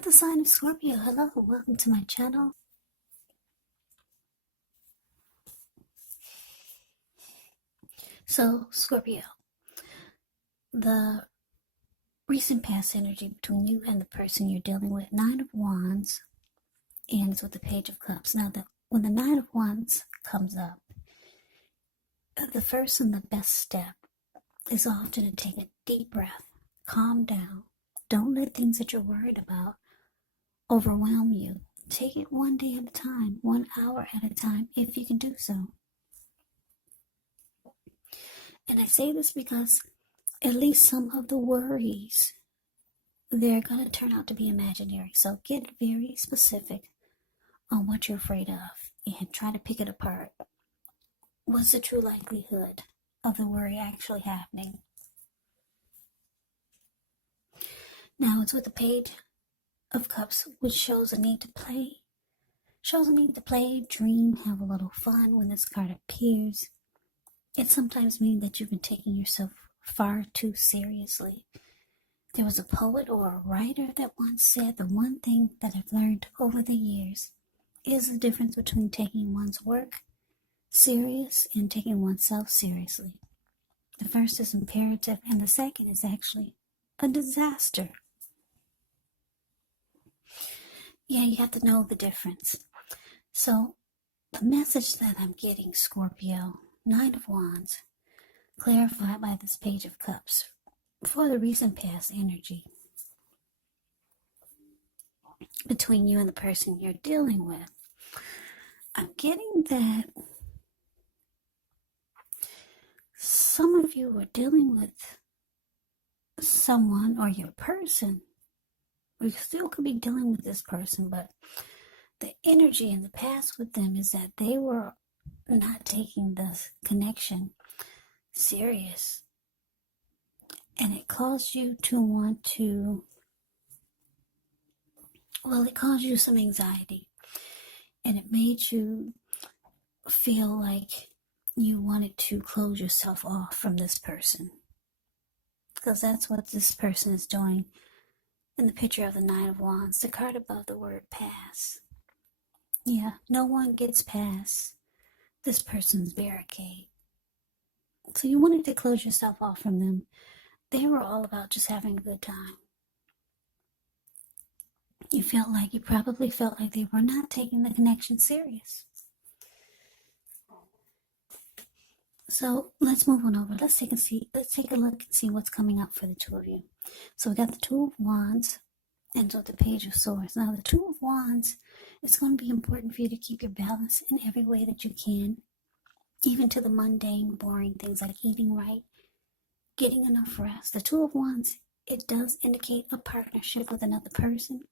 of the sign of Scorpio. Hello, welcome to my channel. So, Scorpio, the recent past energy between you and the person you're dealing with, Nine of Wands, ends with the Page of Cups. Now, when the Nine of Wands comes up, the first and the best step is often to take a deep breath, calm down. Don't let things that you're worried about overwhelm you. Take it one day at a time, 1 hour at a time, if you can do so. And I say this because at least some of the worries, they're going to turn out to be imaginary. So get very specific on what you're afraid of and try to pick it apart. What's the true likelihood of the worry actually happening? Now it's with the Page of Cups, which shows a need to play. Shows a need to play, dream, have a little fun when this card appears. It sometimes means that you've been taking yourself far too seriously. There was a poet or a writer that once said, the one thing that I've learned over the years is the difference between taking one's work serious and taking oneself seriously. The first is imperative and the second is actually a disaster. Yeah, you have to know the difference. So the message that I'm getting, Scorpio, Nine of Wands, clarified by this Page of Cups, for the recent past energy between you and the person you're dealing with. I'm getting that some of you are dealing with someone or your person. We still could be dealing with this person, but the energy in the past with them is that they were not taking this connection serious. And it caused you to want to, it caused you some anxiety. And it made you feel like you wanted to close yourself off from this person. Because that's what this person is doing in the picture of the Nine of Wands, the card above the word pass. Yeah, no one gets past this person's barricade. So you wanted to close yourself off from them. They were all about just having a good time. You probably felt like they were not taking the connection serious. So let's move on over. Let's take a look and see what's coming up for the two of you. So we got the Two of Wands and so the Page of Swords. Now the Two of Wands, it's going to be important for you to keep your balance in every way that you can, even to the mundane, boring things like eating right, getting enough rest. The Two of Wands, it does indicate a partnership with another person.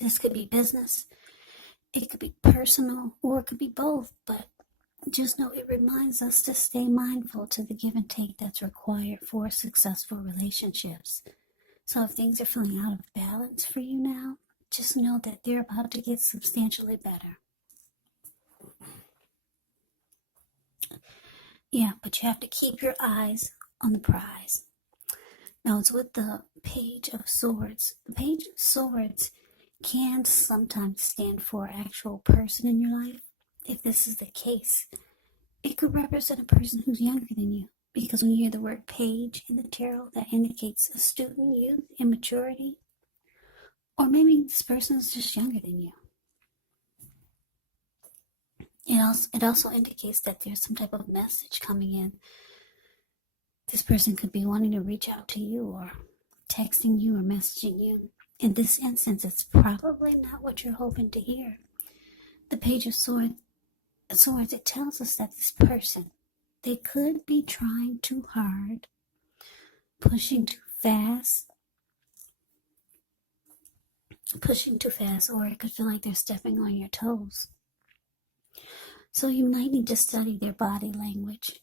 This could be business, it could be personal, or it could be both, but just know it reminds us to stay mindful to the give and take that's required for successful relationships. So if things are feeling out of balance for you now, just know that they're about to get substantially better. Yeah, but you have to keep your eyes on the prize. Now it's with the Page of Swords. The Page of Swords can sometimes stand for an actual person in your life. If this is the case, it could represent a person who's younger than you. Because when you hear the word page in the tarot, that indicates a student, youth, immaturity. Or maybe this person is just younger than you. It also indicates that there's some type of message coming in. This person could be wanting to reach out to you or texting you or messaging you. In this instance, it's probably not what you're hoping to hear. The Page of Swords, it tells us that this person, they could be trying too hard, pushing too fast, or it could feel like they're stepping on your toes. So you might need to study their body language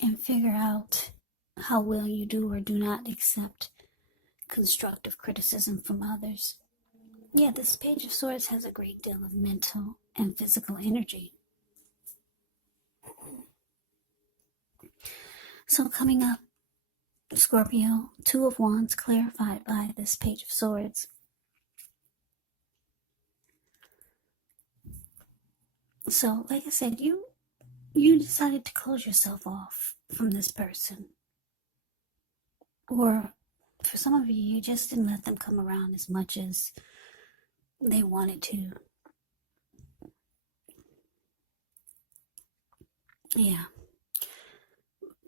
and figure out how well you do or do not accept constructive criticism from others. Yeah, this Page of Swords has a great deal of mental and physical energy. So coming up Scorpio, Two of Wands clarified by this Page of Swords. So, like I said, you decided to close yourself off from this person. Or for some of you, you just didn't let them come around as much as they wanted to. Yeah.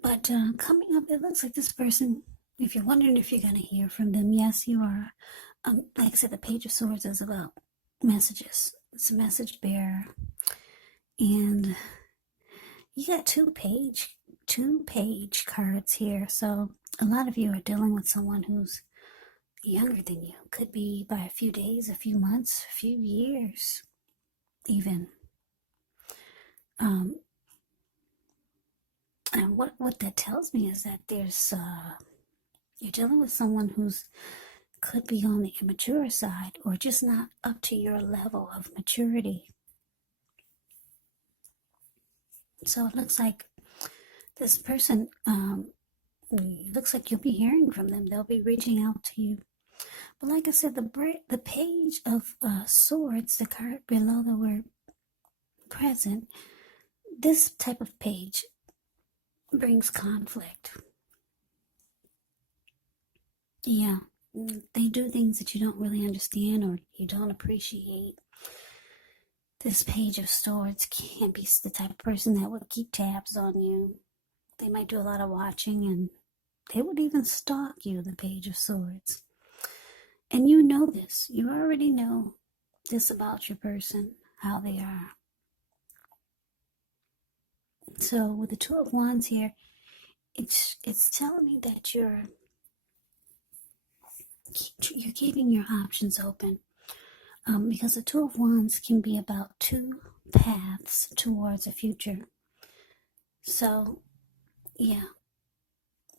But coming up, it looks like this person, if you're wondering if you're going to hear from them, yes, you are. Like I said, the Page of Swords is about messages. It's a message bearer. And you got two page cards here. So a lot of you are dealing with someone who's younger than you. Could be by a few days, a few months, a few years, even. And what that tells me is that there's you're dealing with someone who's could be on the immature side or just not up to your level of maturity. So it looks like this person, it looks like you'll be hearing from them. They'll be reaching out to you. But like I said, the Page of Swords, the card below the word present, this type of page brings conflict. Yeah, they do things that you don't really understand or you don't appreciate. This Page of Swords can be the type of person that will keep tabs on you. They might do a lot of watching and they would even stalk you, the Page of Swords. And you know this. You already know this about your person, how they are. So with the Two of Wands here, it's telling me that you're keeping your options open. Because the Two of Wands can be about two paths towards a future. So, yeah,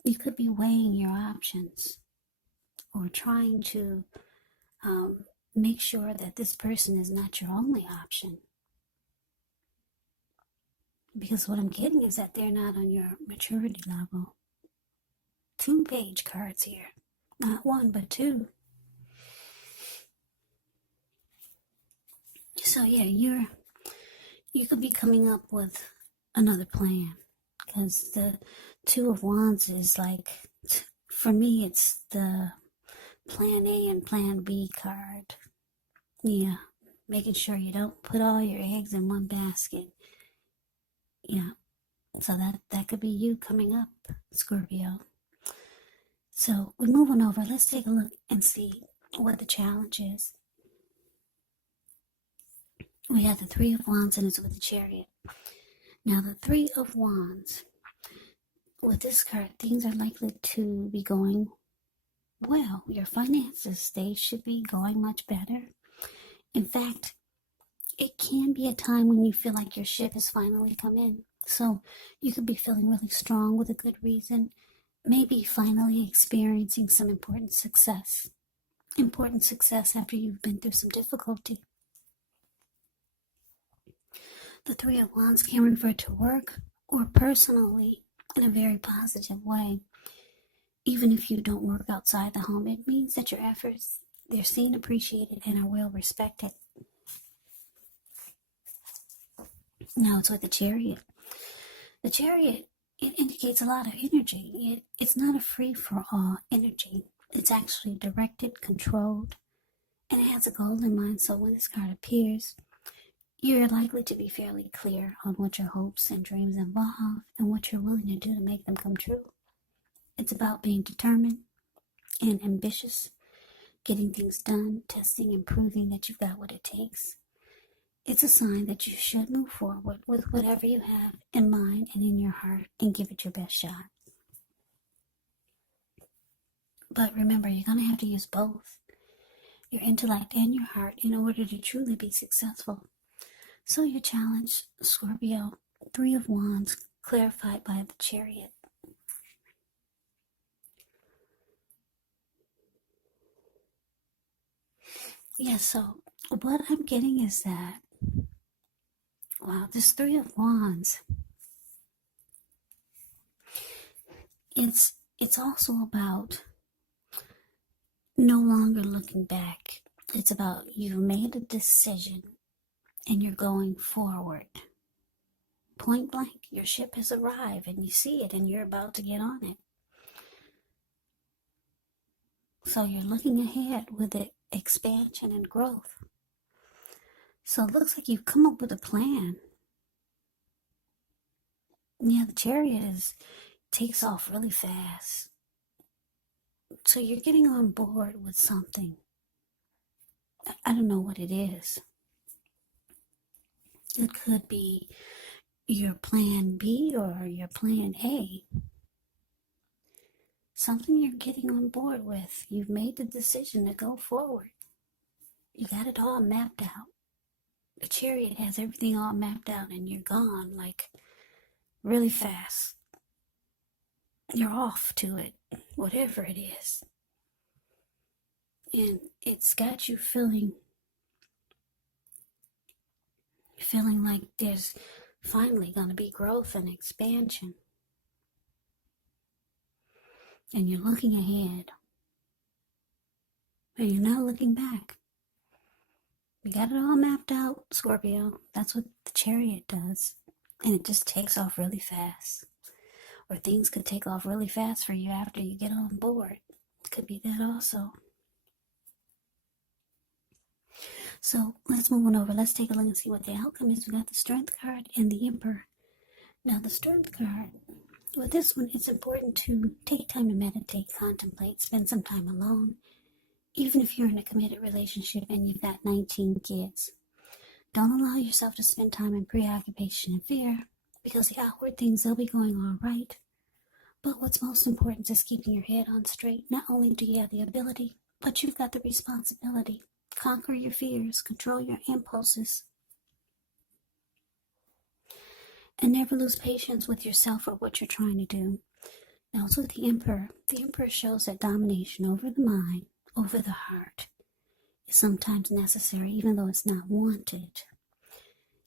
you could be weighing your options or trying to make sure that this person is not your only option. Because what I'm getting is that they're not on your maturity level. Two page cards here. Not one, but two. So yeah, you could be coming up with another plan. Because the Two of Wands is like, for me, it's the plan A and plan B card. Yeah, making sure you don't put all your eggs in one basket. Yeah, so that could be you coming up, Scorpio. So we're moving over. Let's take a look and see what the challenge is. We have the Three of Wands and it's with the Chariot. Now the Three of Wands, with this card, things are likely to be going well. Your finances, they should be going much better. In fact, it can be a time when you feel like your ship has finally come in. So you could be feeling really strong with a good reason. Maybe finally experiencing some important success. Important success after you've been through some difficulty. The Three of Wands can refer to work or personally in a very positive way. Even if you don't work outside the home, it means that your efforts, they're seen, appreciated, and are well respected. Now it's with the Chariot. The Chariot, it indicates a lot of energy. It's not a free-for-all energy. It's actually directed, controlled, and it has a goal in mind. So when this card appears, you're likely to be fairly clear on what your hopes and dreams involve and what you're willing to do to make them come true. It's about being determined and ambitious, getting things done, testing and proving that you've got what it takes. It's a sign that you should move forward with whatever you have in mind and in your heart and give it your best shot. But remember, you're going to have to use both your intellect and your heart in order to truly be successful. So your challenge, Scorpio, Three of Wands, clarified by the Chariot. Yeah, so what I'm getting is that, wow, this Three of Wands, it's also about no longer looking back. It's about you've made a decision and you're going forward. Point blank, your ship has arrived and you see it and you're about to get on it. So you're looking ahead with the expansion and growth. So it looks like you've come up with a plan. Yeah, the chariot takes off really fast. So you're getting on board with something. I don't know what it is. It could be your plan B or your plan A. Something you're getting on board with. You've made the decision to go forward. You got it all mapped out. The chariot has everything all mapped out and you're gone like really fast. You're off to it, whatever it is. And it's got you feeling like there's finally going to be growth and expansion. And you're looking ahead. And you're not looking back. You got it all mapped out, Scorpio. That's what the chariot does. And it just takes off really fast. Or things could take off really fast for you after you get on board. It could be that also. So let's move on over. Let's take a look and see what the outcome is. We got the Strength card and the Emperor. Now the Strength card, with this one, it's important to take time to meditate, contemplate, spend some time alone. Even if you're in a committed relationship and you've got 19 kids, don't allow yourself to spend time in preoccupation and fear, because the outward things, they'll be going all right. But what's most important is keeping your head on straight. Not only do you have the ability, but you've got the responsibility. Conquer your fears, control your impulses, and never lose patience with yourself or what you're trying to do. Now, it's with the Emperor. The Emperor shows that domination over the mind, over the heart, is sometimes necessary, even though it's not wanted.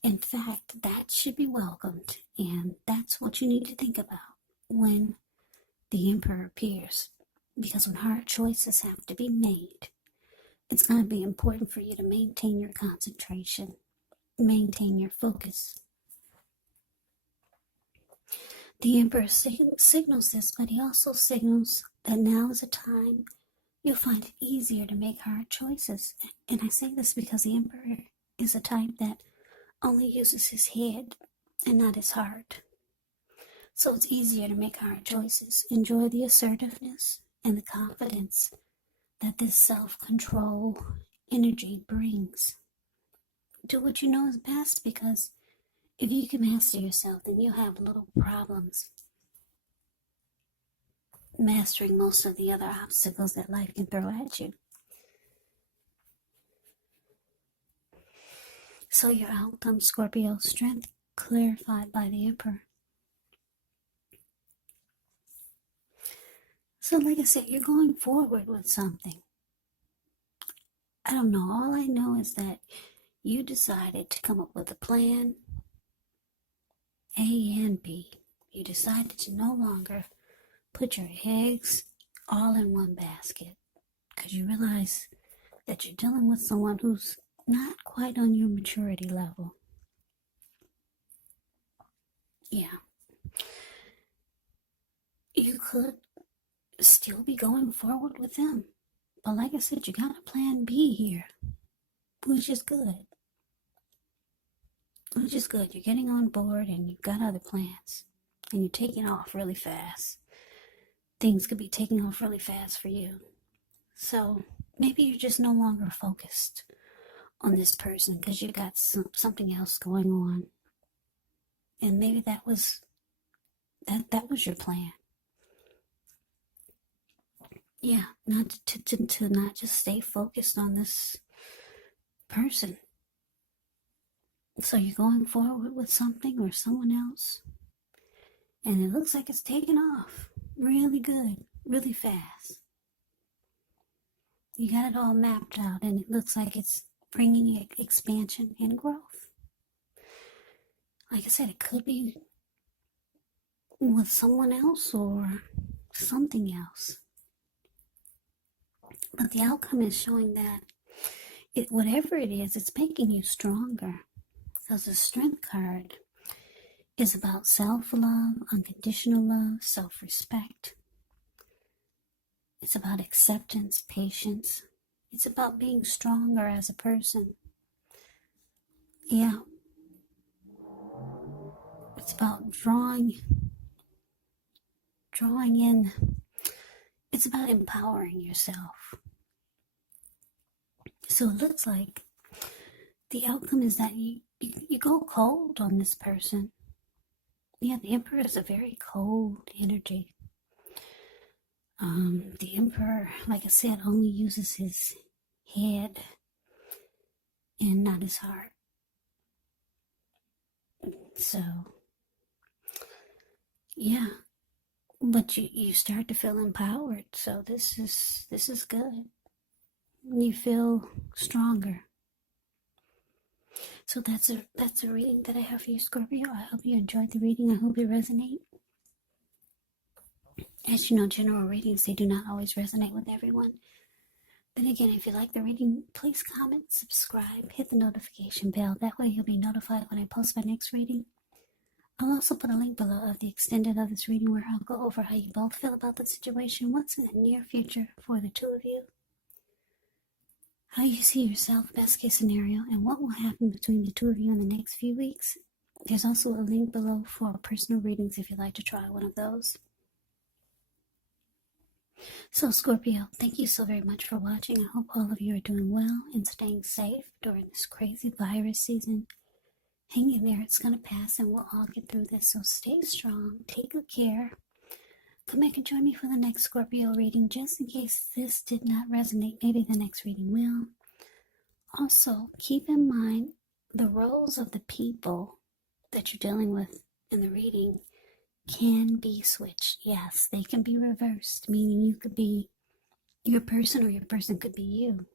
In fact, that should be welcomed, and that's what you need to think about when the Emperor appears. Because when hard choices have to be made, it's going to be important for you to maintain your concentration, maintain your focus. The Emperor signals this, but he also signals that now is a time you'll find it easier to make hard choices. And I say this because the Emperor is a type that only uses his head and not his heart. So it's easier to make hard choices. Enjoy the assertiveness and the confidence that this self-control energy brings. Do what you know is best, because if you can master yourself, then you'll have little problems mastering most of the other obstacles that life can throw at you. So your outcome, Scorpio, Strength clarified by the Emperor. So like I said, you're going forward with something. I don't know. All I know is that you decided to come up with a plan A and B. You decided to no longer put your eggs all in one basket, because you realize that you're dealing with someone who's not quite on your maturity level. Yeah. You could still be going forward with them. But like I said, you got a plan B here, which is good. You're getting on board and you've got other plans. And you're taking off really fast. Things could be taking off really fast for you. So maybe you're just no longer focused on this person because you got something else going on. And maybe that was your plan. Yeah, not to not just stay focused on this person. So you're going forward with something or someone else, and it looks like it's taking off really good, really fast. You got it all mapped out, and it looks like it's bringing expansion and growth. Like I said, it could be with someone else, or something else. But the outcome is showing that whatever it is, it's making you stronger. Because the Strength card is about self-love, unconditional love, self-respect. It's about acceptance, patience. It's about being stronger as a person. Yeah. It's about drawing in. It's about empowering yourself. So it looks like the outcome is that you go cold on this person. Yeah, the Emperor is a very cold energy. The Emperor, like I said, only uses his head and not his heart. So, yeah, but you start to feel empowered. So this is good. You feel stronger. So that's a reading that I have for you, Scorpio. I hope you enjoyed the reading. I hope it resonates. As you know, general readings, they do not always resonate with everyone. Then again, if you like the reading, please comment, subscribe, hit the notification bell. That way you'll be notified when I post my next reading. I'll also put a link below of the extended of this reading where I'll go over how you both feel about the situation, what's in the near future for the two of you, how you see yourself, best case scenario, and what will happen between the two of you in the next few weeks. There's also a link below for personal readings if you'd like to try one of those. So Scorpio, thank you so very much for watching. I hope all of you are doing well and staying safe during this crazy virus season. Hang in there, it's going to pass and we'll all get through this. So stay strong, take good care. Come back and join me for the next Scorpio reading, just in case this did not resonate. Maybe the next reading will. Also, keep in mind the roles of the people that you're dealing with in the reading can be switched. Yes, they can be reversed, meaning you could be your person or your person could be you.